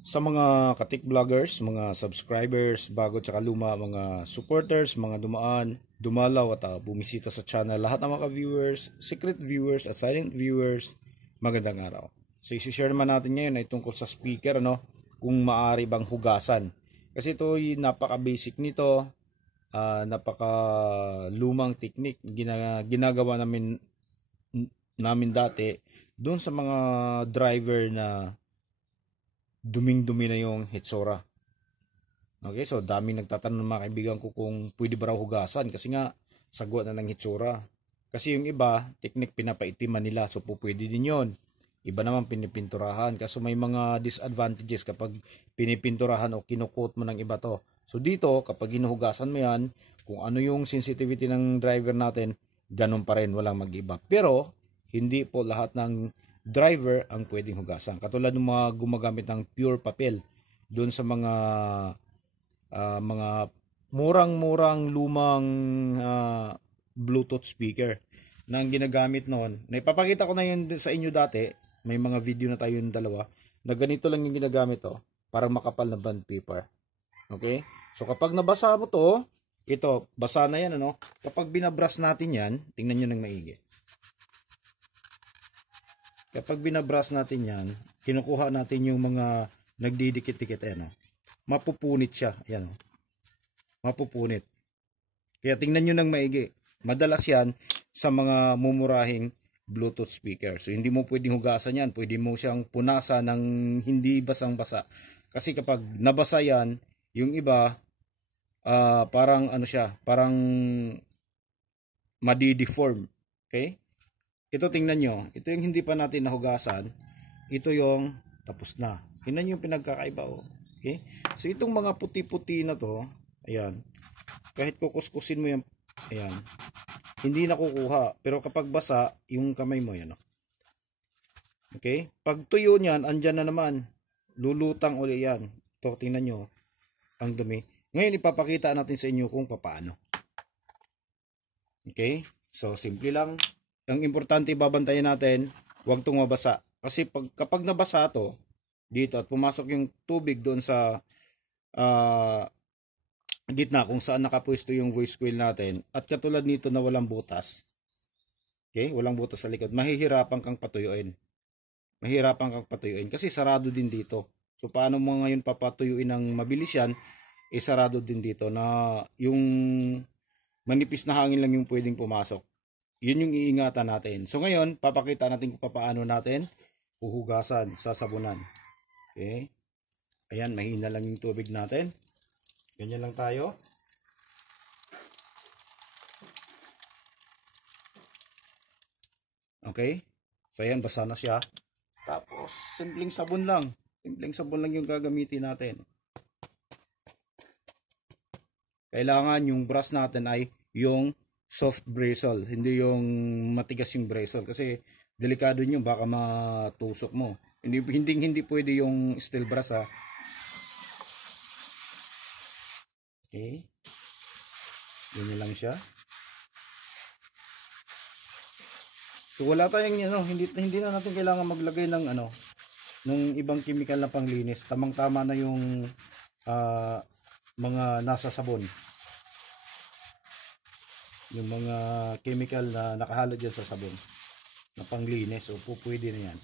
Sa mga katik vloggers, mga subscribers, bago tsaka luma, mga supporters, mga dumaan, dumalaw at bumisita sa channel, lahat ng mga viewers, secret viewers at silent viewers, magandang araw. So isi-share naman natin ngayon ay tungkol sa speaker, kung maaari bang hugasan. Kasi ito ay napaka-basic nito, napaka-lumang technique ginagawa namin dati doon sa mga driver na duming-dumi na yung hitsura. Okay, so daming nagtatanong ng mga kaibigan ko kung pwede ba raw hugasan kasi nga sagwa na ng hitsura. Kasi yung iba, technique pinapaitiman nila, so po pwede din yun. Iba naman pinipinturahan kasi may mga disadvantages kapag pinipinturahan o kinukot mo ng iba to. So dito, kapag hinuhugasan mo yan, kung ano yung sensitivity ng driver natin, ganun pa rin, walang mag-iba. Pero, hindi po lahat ng driver ang pwedeng hugasan. Katulad ng mga gumagamit ng pure papel doon sa mga murang-murang lumang Bluetooth speaker na ang ginagamit noon. Naipapakita ko na yun sa inyo dati. May mga video na tayo yung dalawa na ganito lang yung ginagamit parang makapal na bond paper. Okay? So kapag nabasa mo to, ito, basa na yan, Kapag binabrush natin yan, tingnan nyo ng maigi. Kapag binabrush natin yan, kinukuha natin yung mga nagdidikit-dikit, mapupunit siya, ayan, mapupunit. Kaya tingnan nyo ng maigi. Madalas yan sa mga mumurahing Bluetooth speaker. So, hindi mo pwedeng hugasan yan. Pwede mo siyang punasan ng hindi basang-basa. Kasi kapag nabasa yan, yung iba, parang parang madideform. Okay? Ito tingnan nyo, ito yung hindi pa natin nahugasan, ito yung tapos na. Tingnan nyo yung pinagkakaiba. Okay? So itong mga puti-puti na to, ayan, kahit kukuskusin mo yan, ayan, hindi nakukuha. Pero kapag basa, yung kamay mo, yan. Okay? Pag tuyo niyan, andyan na naman. Lulutang uli yan. Ito, tingnan nyo, ang dumi. Ngayon, ipapakita natin sa inyo kung paano. Okay? So, simple lang. Ang importante babantayan natin, huwag itong mabasa. Kasi kapag nabasa to dito at pumasok yung tubig doon sa gitna kung saan nakapwesto yung voice coil natin at katulad nito na walang butas, okay, walang butas sa likod, mahihirapan kang patuyuin. Mahirapan kang patuyuin kasi sarado din dito. So paano mo ngayon papatuyuin ng mabilis yan? Sarado din dito na yung manipis na hangin lang yung pwedeng pumasok. Yun yung iingatan natin. So ngayon, papakita natin kung paano natin huhugasan sa sabunan. Okay? Ayan, mahina lang yung tubig natin. Ganyan lang tayo. Okay? So ayan, basa na siya. Tapos, simpleng sabon lang. Simpleng sabon lang yung gagamitin natin. Kailangan yung brush natin ay yung soft bristle, hindi yung matigas yung bristle kasi delikado nyo, baka matusok mo. Hindi pwede yung steel brush Okay. Ganyan lang siya. So wala tayong hindi na natin kailangan maglagay ng nung ibang chemical na panglinis. Tamang-tama na yung mga nasa sabon. Yung mga chemical na nakahalo dyan sa sabon na panglinis, o pwede na yan.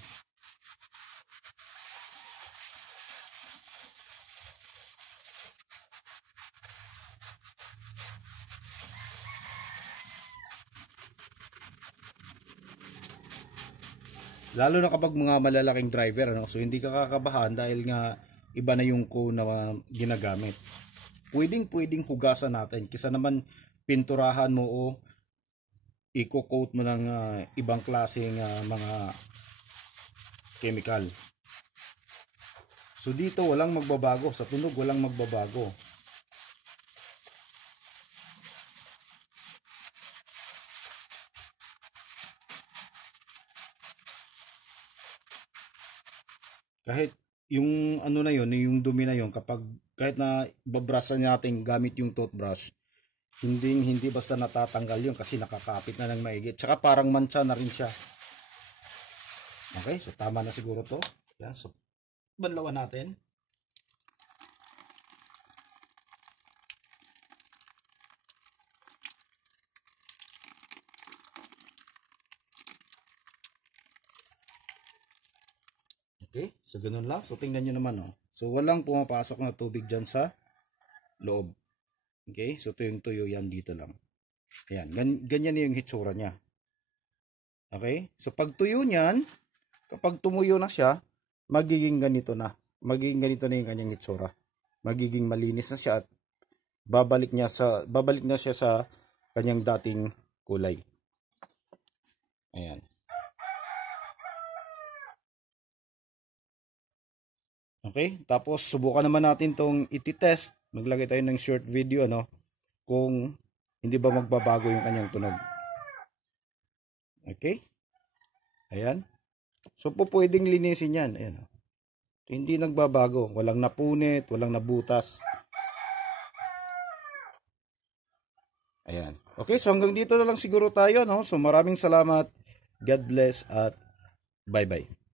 Lalo na kapag mga malalaking driver, so hindi ka kakabahan dahil nga iba na yung cone na ginagamit. Pwedeng hugasan natin kisa naman pinturahan mo o i-coat mo ng ibang klaseng mga chemical. So dito walang magbabago, sa tunog walang magbabago. Kahit yung na yun, yung dumi na yun, kapag kahit na babrasan natin gamit yung toothbrush, hindi basta natatanggal yun kasi nakakapit na ng maigi. Tsaka parang mancha na rin siya. Okay, so tama na siguro to. Yan, so banlawan natin. Okay? So, ganun lang. So, tingnan nyo naman, oh. So, walang pumapasok na tubig dyan sa loob. Okay? So, tuyong-tuyo yan dito lang. Ayan. Ganyan yung hitsura niya. Okay? So, pag tuyo niyan, kapag tumuyo na siya, magiging ganito na. Magiging ganito na yung kanyang hitsura. Magiging malinis na siya at babalik na siya sa kanyang dating kulay. Ayan. Okay? Tapos, subukan naman natin tong iti-test. Maglagay tayo ng short video, ano, kung hindi ba magbabago yung kanyang tunog. Okay? Ayan. So, pwedeng linisin yan. Ayan. Hindi nagbabago. Walang napunit, walang nabutas. Ayan. Okay, so hanggang dito na lang siguro tayo, no? So, maraming salamat. God bless at bye-bye.